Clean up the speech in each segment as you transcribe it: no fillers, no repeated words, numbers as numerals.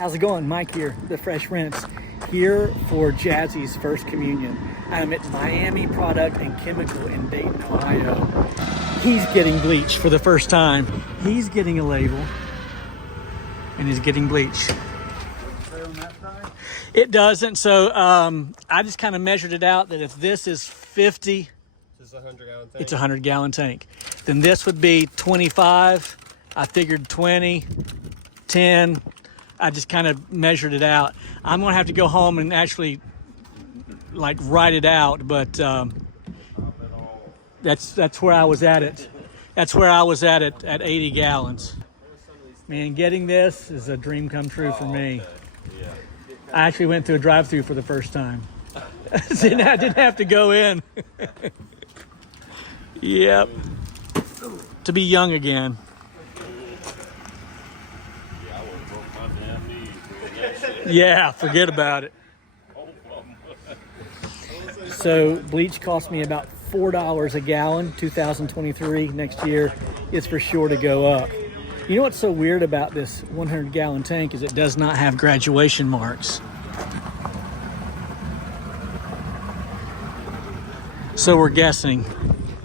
How's it going? Mike here, the Fresh Rinse, here for Jazzy's first communion. I'm at Miami Product and Chemical in Dayton, Ohio. He's getting bleached for the first time. He's getting a label and he's getting bleached. It doesn't, so I just kind of measured it out that if this is 50, it's a 100-gallon tank. It's a 100-gallon tank. Then this would be 25. I figured 20, 10. I just kind of measured it out. I'm gonna have to go home and actually like write it out, but that's where I was at it. That's where I was at it at 80 gallons. Man, getting this is a dream come true for me. I actually went through a drive-through for the first time. I didn't have to go in. Yep. To be young again. Yeah, forget about it. So bleach cost me about $4 a gallon, 2023. Next year, it's for sure to go up. You know what's so weird about this 100-gallon tank is it does not have graduation marks. So we're guessing.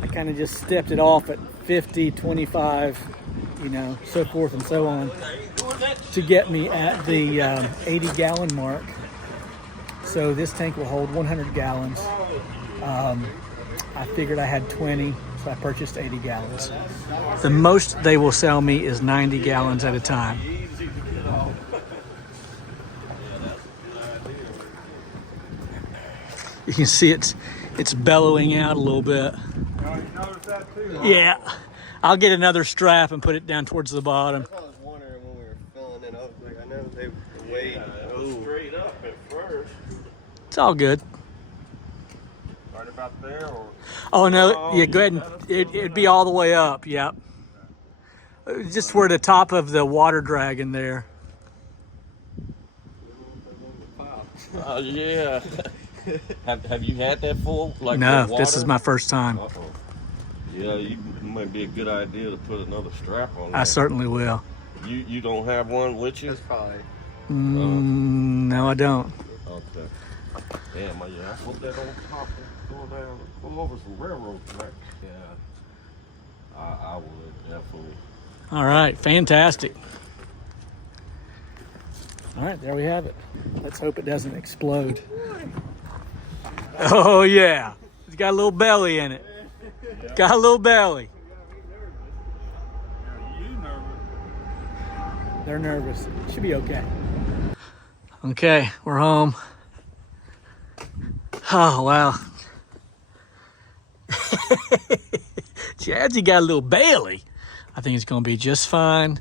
I kind of just stepped it off at 50, 25, you know, so forth and so on to get me at the 80-gallon mark. So this tank will hold 100 gallons. I figured I had 20, so I purchased 80 gallons. The most they will sell me is 90 gallons at a time. You can see it's bellowing out a little bit. Yeah, I'll get another strap and put it down towards the bottom. I was wondering when we were filling it. I was like, I know they weighed. It was straight up at first. It's all good. Right about there, or? Oh no, yeah, go ahead and it'd be all the way up. Yep. Just where the top of the water dragon there. Oh yeah. Have you had that full? Like No, water? this is my first time. Yeah, it might be a good idea to put another strap on there. I certainly will. You don't have one with you? That's probably. No, I don't. Okay. Damn, yeah, I put that on top and go down, pull over some railroad tracks. Yeah, I would definitely. All right, fantastic. All right, there we have it. Let's hope it doesn't explode. Oh yeah, it's got a little belly in it. Got a little belly. They're nervous. Should be okay. Okay, we're home. Oh, wow. Jazzy got a little belly. I think it's going to be just fine.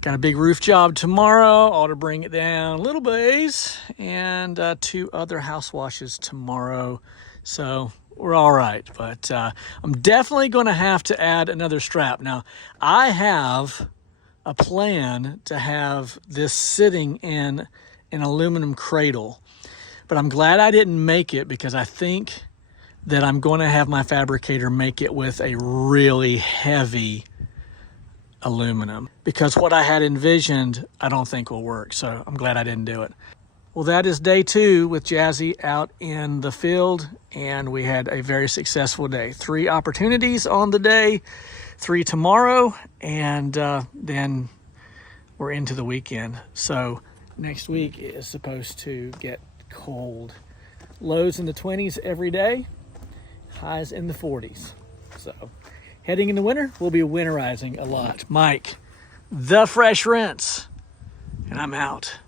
Got a big roof job tomorrow. Ought to bring it down a little ways. And 2 other house washes tomorrow. So we're all right. But I'm definitely going to have to add another strap. Now, I have a plan to have this sitting in an aluminum cradle. But I'm glad I didn't make it because I think that I'm going to have my fabricator make it with a really heavy aluminum. Because what I had envisioned, I don't think will work. So I'm glad I didn't do it. Well, that is day 2 with Jazzy out in the field. And we had a very successful day. 3 opportunities on the day, 3 tomorrow, and then we're into the weekend. So next week is supposed to get cold. Lows in the 20s every day, highs in the 40s. So heading into winter, we'll be winterizing a lot. Mike, the Fresh Rinse, and I'm out.